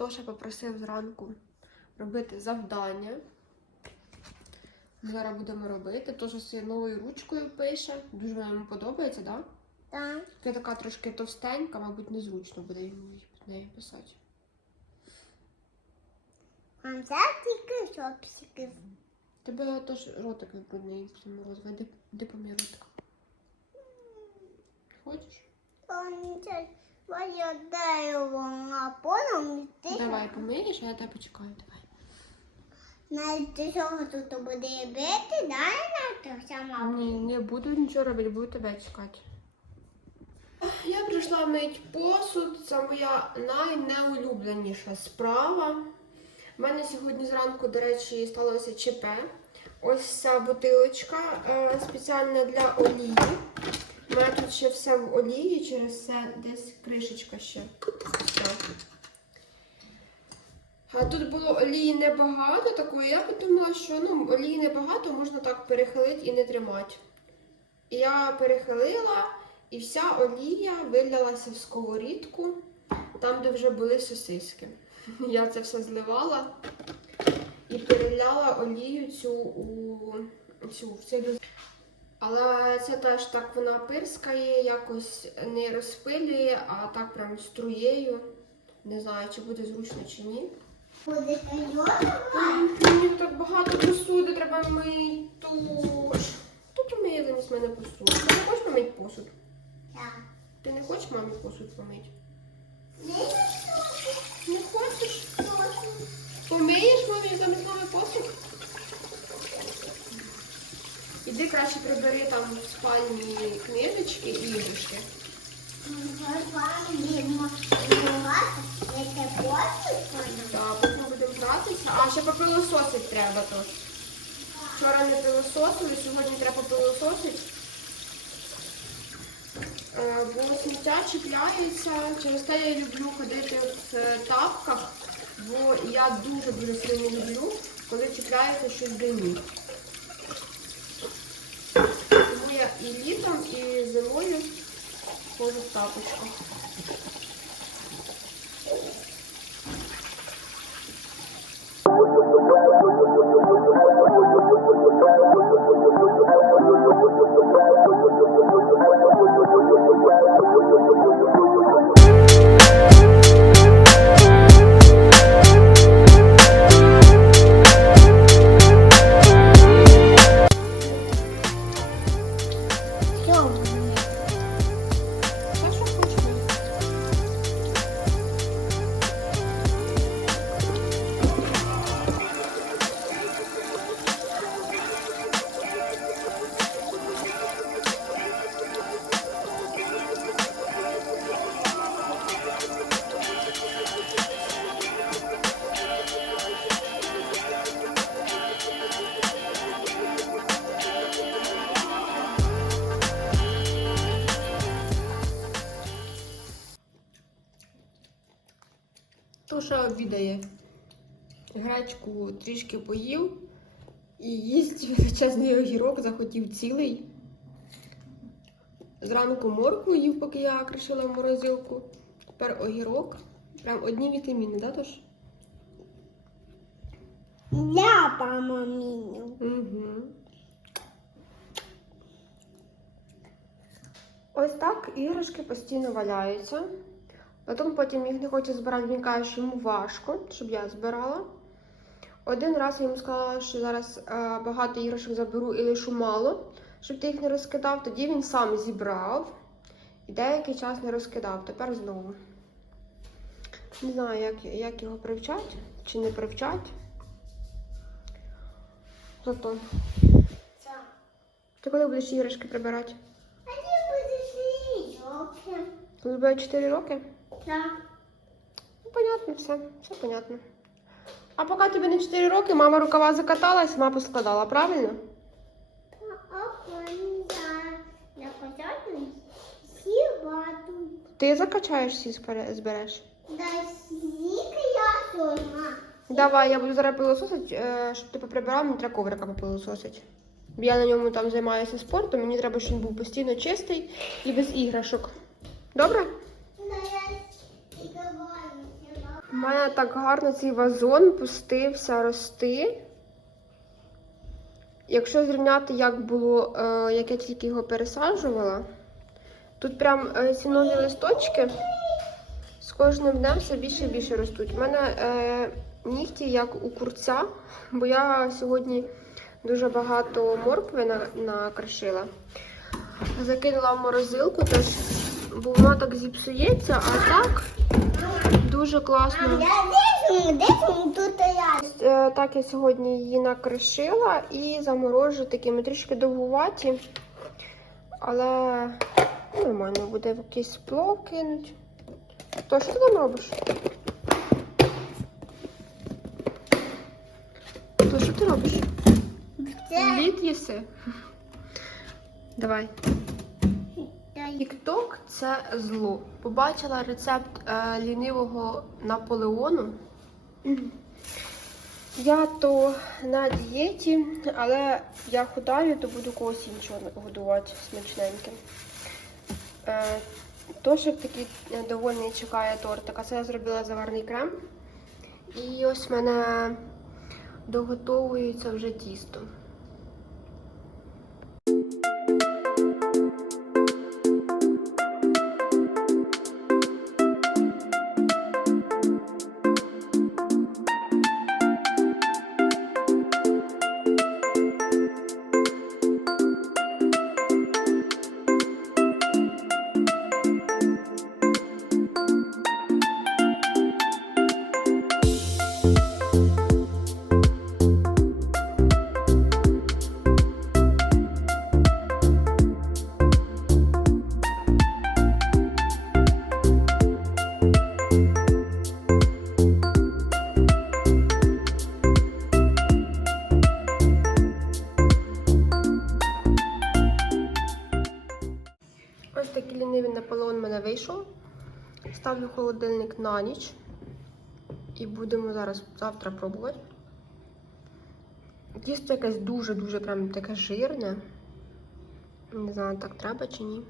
Тоша попросив зранку робити завдання. Зараз будемо робити. Тоша з новою ручкою пише. Дуже вона йому подобається, так? Да? Так. Тільки така трошки товстенька, мабуть, незручно буде йому під нею писати. А це тільки шопсики. Тебе теж ротик брудний іди помій ротик. Хочеш? Дерево на полом. Ти Давай помиєш, а я тебе почекаю. Давай. Навіть ти що тут буде бити, дай на то сама. Ні, не буду нічого робити, буду тебе чекати. Я прийшла мить посуд. Це моя найнеулюбленіша справа. У мене сьогодні зранку, до речі, сталося ЧП. Ось ця бутилочка е, спеціальна для олії. У мене тут ще все в олії, через це десь кришечка ще. Все. А тут було олії небагато такої. Я подумала, що ну, олії небагато, можна так перехилити і не тримати. І я перехилила, і вся олія вилялася в сковорідку, там, де вже були сосиски. Я це все зливала і переляла олію цю у цю в цей Але це теж так вона пирскає, якось не розпилює, а так прям струєю. Не знаю, чи буде зручно чи ні. Буде. Мені так багато посуди треба мити. Хто помиє замість мене посуду? Ти не хочеш помити посуд? Так. Ти не хочеш мамі посуд помити? Не Не хочеш? Помиєш мамі замість мами посуд? Іди краще прибери там в спальні книжечки і іграшки. Так, потім будемо гратися. А ще попилососить треба тож. Вчора не пилососили, сьогодні треба пилососити. Е, Бо сміття чіпляється. Через те я люблю ходити в тапках, бо я дуже-дуже сильно люблю, коли чіпляється щось до ніг. Тому я і літом, і зимою ходжу в тапочках. Обідає. Гречку трішки поїв і їсть величезний огірок, захотів цілий. Зранку моркву їв, поки я кришила в морозилку. Тепер огірок. Прям одні вітаміни, да, Тош? Ляпа маміню. Угу. Ось так іграшки постійно валяються. Потім потім їх не хоче збирати, він каже, що йому важко, щоб я збирала. Один раз я йому сказала, що зараз е, багато іграшок заберу і лишу мало, щоб ти їх не розкидав. Тоді він сам зібрав і деякий час не розкидав. Тепер знову. Не знаю, як, як його привчать чи не привчать. Зато. Ти коли будеш іграшки прибирати? А ти будеш їжок. Коли буде 4 роки? Так. Ну, понятно, все, все понятно. А поки тобі не 4 роки, мама рукава закатала і сама поскладала, правильно? Ти закачаєш всі збереш. Да сіка я сама. Давай, я буду зараз пилососити, щоб ти поприбирав, мені треба коврика попилососити. Я на ньому там займаюся спортом, мені треба, щоб він був постійно чистий і без іграшок. Добре? Говорю. мене так гарно цей вазон пустився рости. Якщо зрівняти, як було, е, як я тільки його пересаджувала, тут прям е, ці нові листочки з кожним днем все більше і більше ростуть. У мене е, нігті як у курця, бо я сьогодні дуже багато моркви на- накришила. Закинула в морозилку, тож, бо воно так зіпсується, а так дуже класно. Е, Так, я сьогодні її накришила і заморожу такими трішки довгуваті, але нормально буде якийсь плов кинуть. То що ти там робиш? То що ти робиш? Лід їси? Давай. Тікток це зло. Побачила рецепт е, лінивого Наполеону. Я то на дієті, але я худаю, то буду когось іншого годувати смачненьким. Е, Тошик такий довольний чекає тортик, а це я зробила заварний крем. І ось в мене доготовується вже тісто. Вийшов. Ставлю холодильник на ніч. І будемо зараз завтра пробувати. Тісто якесь дуже-дуже прям таке жирне. Не знаю, так треба чи ні.